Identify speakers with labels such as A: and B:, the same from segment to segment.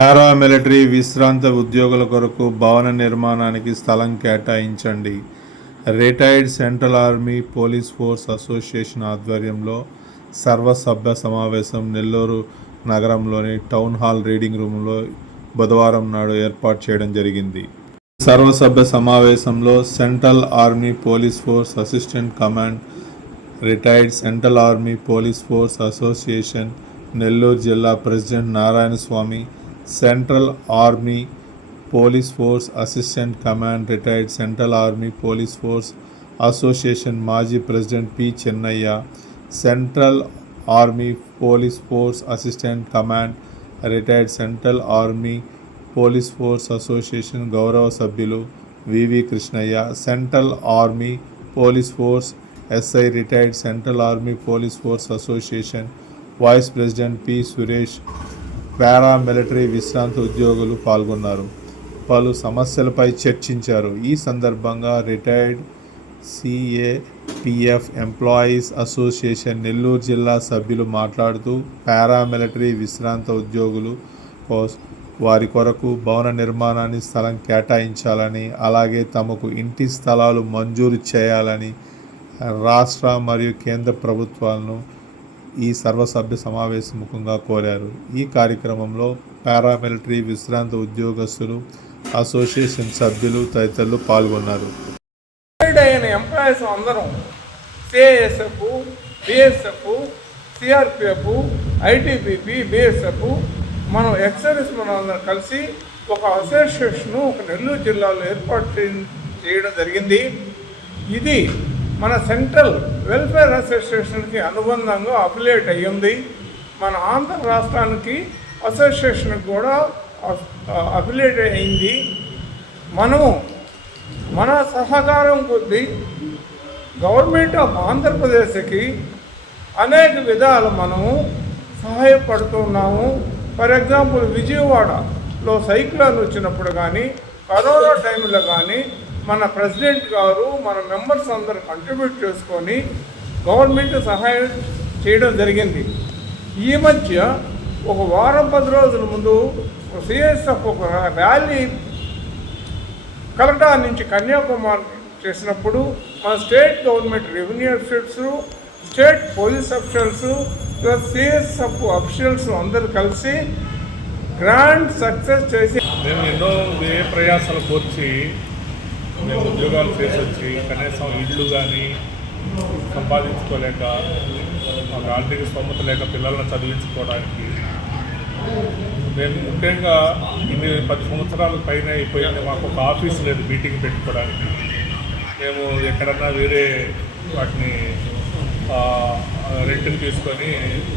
A: Paramilitary విశ్రాంత ఉద్యోగుల కొరకు భవన నిర్మాణానికి స్థలం కేటాయించండి. Retired central army police force association ఆధ్వర్యంలో సర్వసభ్య సమావేశం నెల్లూరు నగరంలోని టౌన్ హాల్ రీడింగ్ రూమ్లో బుధవారం నాడు ఏర్పాటు చేయడం జరిగింది. సర్వసభ్య సమావేశంలో central army police force assistant command retired central army police force association Nellore జిల్లా president Narayana Swamy central army police force assistant command retired central army police force association మాజీ president P Chennaiah central army police force assistant command retired central army police force association గౌరవ సభ్యులు V V Krishnaiah central army police force SI retired central army police force association vice president P Suresh paramilitary విశ్రాంత ఉద్యోగులు పాల్గొన్నారు. పలు సమస్యలపై చర్చించారు. ఈ సందర్భంగా retired CAPF employees association Nellore జిల్లా సభ్యులు మాట్లాడుతూ పారామిలిటరీ విశ్రాంత ఉద్యోగులు కోస్ వారి కొరకు భవన నిర్మాణాన్ని స్థలం కేటాయించాలని అలాగే తమకు ఇంటి స్థలాలు మంజూరు చేయాలని రాష్ట్ర మరియు కేంద్ర ప్రభుత్వాలను ఈ సర్వసభ్య సమావేశముఖంగా కోరారు. ఈ కార్యక్రమంలో పారామిలిటరీ విశ్రాంత ఉద్యోగస్తులు అసోసియేషన్ సభ్యులు తదితరులు పాల్గొన్నారు.
B: అయిన ఎంప్లాయీస్ అందరం CISF BSF CRPF ITBP BSF మనం ఎక్సర్వీస్ మనం అందరం కలిసి ఒక అసోసియేషన్ ఒక నెల్లూరు జిల్లాలో ఏర్పాటు చేయడం జరిగింది. ఇది మన సెంట్రల్ వెల్ఫేర్ అసోసియేషన్కి అనుబంధంగా అఫిలియేట్ అయ్యింది. మన ఆంధ్ర రాష్ట్రానికి అసోసియేషన్కి కూడా అఫిలియేట్ అయింది మనము మన సహకారం కొద్దీ గవర్నమెంట్ ఆఫ్ ఆంధ్రప్రదేశ్కి అనేక విధాలు మనము సహాయపడుతున్నాము. ఫర్ ఎగ్జాంపుల్ విజయవాడలో సైక్లోన్ వచ్చినప్పుడు కానీ కరోనా టైంలో కానీ మన ప్రెసిడెంట్ గారు మన మెంబర్స్ అందరూ కంట్రిబ్యూట్ చేసుకొని గవర్నమెంట్ సహాయం చేయడం జరిగింది. ఈ మధ్య ఒక వారం పది రోజుల ముందు సిఎస్ఎఫ్ ఒక ర్యాలీ కలటా నుంచి కన్యాకుమారి చేసినప్పుడు మన state government revenue officials state police officials plus CSF officials అందరూ కలిసి గ్రాండ్ సక్సెస్ చేసి
C: మేము ఎన్నో వ్యయ ప్రయాసాలు కోర్చి మేము ఉద్యోగాలు చేసి వచ్చి కనీసం ఇల్లు కానీ సంపాదించుకోలేక మాకు ఆర్థిక స్తోమత లేక పిల్లలను చదివించుకోవడానికి. మేము ముఖ్యంగా ఇన్ని పది సంవత్సరాల పైన అయిపోయింది మాకు ఒక ఆఫీస్ లేదు మీటింగ్ పెట్టుకోవడానికి. మేము ఎక్కడన్నా వేరే వాటిని రెంట్ని తీసుకొని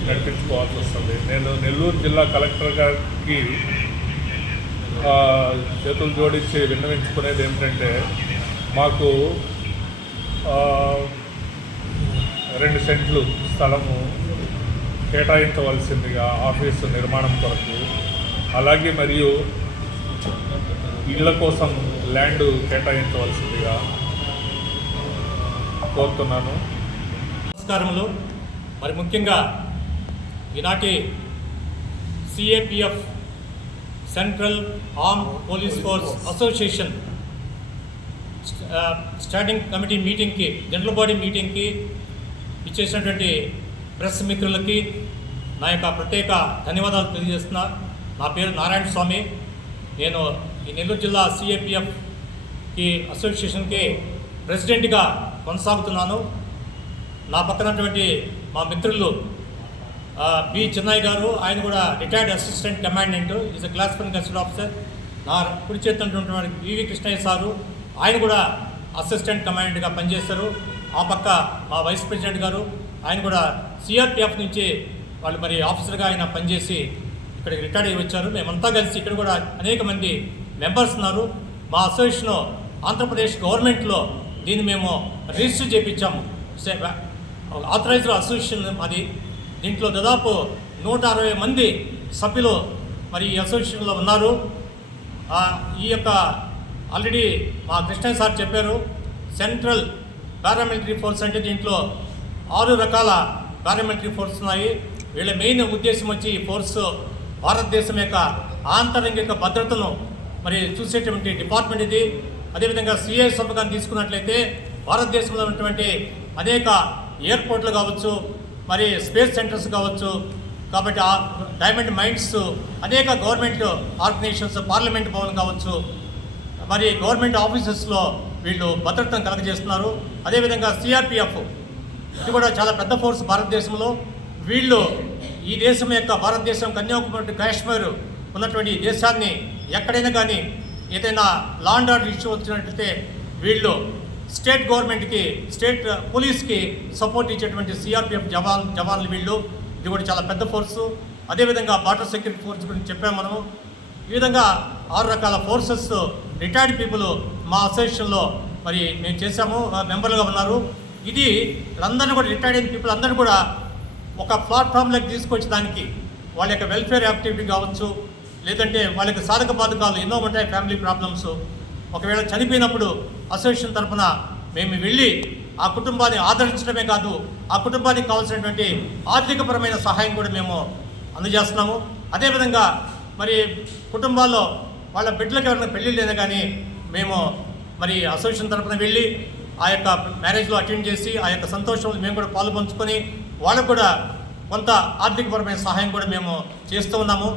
C: నడిపించుకోవాల్సి వస్తుంది. నేను నెల్లూరు జిల్లా కలెక్టర్ గారికి చేతులు జోడించి విన్నవించుకునేది ఏమిటంటే మాకు రెండు సెంట్లు స్థలము కేటాయించవలసిందిగా ఆఫీసు నిర్మాణం కొరకు అలాగే మరియు ఇళ్ళ కోసం ల్యాండ్ కేటాయించవలసిందిగా కోరుతున్నాను.
D: నమస్కారములు. మరి ముఖ్యంగా ఈనాటి CAPF central arm police force association standing committee మీటింగ్కి జనరల్ బాడీ మీటింగ్కి ఇచ్చేసినటువంటి ప్రెస్ మిత్రులకి నా యొక్క ప్రత్యేక ధన్యవాదాలు తెలియజేస్తున్నా. నా పేరు నారాయణ స్వామి. నేను ఈ నెల్లూరు జిల్లా సిఏపిఎఫ్కి అసోసియేషన్కి ప్రెసిడెంట్గా కొనసాగుతున్నాను. నా పక్కనటువంటి మా మిత్రులు బి చిన్నయ్య గారు ఆయన కూడా retired assistant commandant is a class one consul officer నా కుడి చేతున్నటువంటి వివి కృష్ణయ్య సారు ఆయన కూడా అసిస్టెంట్ కమాండెంట్గా పనిచేస్తారు. ఆ పక్క మా వైస్ ప్రెసిడెంట్ గారు ఆయన కూడా సిఆర్పిఎఫ్ నుంచి వాళ్ళు మరి ఆఫీసర్గా ఆయన పనిచేసి ఇక్కడికి రిటైర్డ్ అయ్యి వచ్చారు. మేమంతా కలిసి ఇక్కడ కూడా అనేక మంది మెంబర్స్ ఉన్నారు. మా అసోసియేషన్ ఆంధ్రప్రదేశ్ గవర్నమెంట్లో దీన్ని మేము రిజిస్టర్ చేయించాము ఆథరైజ్డ్ అసోసియేషన్ మాది. దీంట్లో దాదాపు నూట అరవై మంది సభ్యులు మరి ఈ అసోసియేషన్లో ఉన్నారు. ఈ యొక్క ఆల్రెడీ మా కృష్ణయ్య సార్ చెప్పారు సెంట్రల్ పారామిలిటరీ ఫోర్స్ అంటే దీంట్లో ఆరు రకాల పారామిలిటరీ ఫోర్స్ ఉన్నాయి. వీళ్ళ మెయిన్ ఉద్దేశం వచ్చి ఈ ఫోర్స్ భారతదేశం యొక్క ఆంతరంగిక భద్రతను మరి చూసేటువంటి డిపార్ట్మెంట్ ఇది. అదేవిధంగా సిఐఎస్ పథకాన్ని తీసుకున్నట్లయితే భారతదేశంలో ఉన్నటువంటి అనేక ఎయిర్పోర్ట్లు కావచ్చు మరి స్పేస్ సెంటర్స్ కావచ్చు కాబట్టి ఆ డైమండ్ మైండ్స్ అనేక గవర్నమెంట్ ఆర్గనైజేషన్స్ పార్లమెంట్ భవన్ కావచ్చు. మరి గవర్నమెంట్ ఆఫీసెస్లో వీళ్ళు భద్రతను కలగజేస్తున్నారు. అదేవిధంగా సిఆర్పిఎఫ్ ఇది కూడా చాలా పెద్ద ఫోర్స్ భారతదేశంలో. వీళ్ళు ఈ దేశం యొక్క భారతదేశం కన్యాకుమారి కాశ్మీర్ ఉన్నటువంటి దేశాన్ని ఎక్కడైనా కానీ ఏదైనా లాండ్ ఆర్డర్ ఇష్యూ వచ్చినట్లయితే వీళ్ళు స్టేట్ గవర్నమెంట్కి స్టేట్ పోలీస్కి సపోర్ట్ ఇచ్చేటువంటి సిఆర్పిఎఫ్ జవాన్ జవాన్లు వీళ్ళు. ఇది కూడా చాలా పెద్ద ఫోర్సు. అదేవిధంగా బార్డర్ సెక్యూరిటీ ఫోర్స్ గురించి చెప్పాము మనము. ఈ విధంగా ఆరు రకాల ఫోర్సెస్ రిటైర్డ్ పీపుల్ మా అసోసియేషన్లో మరి మేము చేశాము. మెంబర్లుగా ఉన్నారు. ఇది అందరినీ కూడా రిటైర్డ్ అయిన పీపుల్ అందరినీ కూడా ఒక ప్లాట్ఫామ్లోకి తీసుకొచ్చి దానికి వాళ్ళ యొక్క వెల్ఫేర్ యాక్టివిటీ కావచ్చు లేదంటే వాళ్ళకి సాధక బాధకాలు ఎన్నో ఉంటాయి ఫ్యామిలీ ప్రాబ్లమ్స్. ఒకవేళ చనిపోయినప్పుడు అసోసియేషన్ తరఫున మేము వెళ్ళి ఆ కుటుంబాన్ని ఆదరించడమే కాదు ఆ కుటుంబానికి కావాల్సినటువంటి ఆర్థికపరమైన సహాయం కూడా మేము అందజేస్తున్నాము. అదేవిధంగా మరి కుటుంబాల్లో వాళ్ళ బిడ్డలకు ఎవరైనా పెళ్ళి లేదా కానీ మేము మరి అసోసియేషన్ తరఫున వెళ్ళి ఆ యొక్క మ్యారేజ్లో అటెండ్ చేసి ఆ యొక్క సంతోషంలో మేము కూడా పాలు పంచుకొని వాళ్ళకు కూడా కొంత ఆర్థికపరమైన సహాయం కూడా మేము చేస్తూ ఉన్నాము.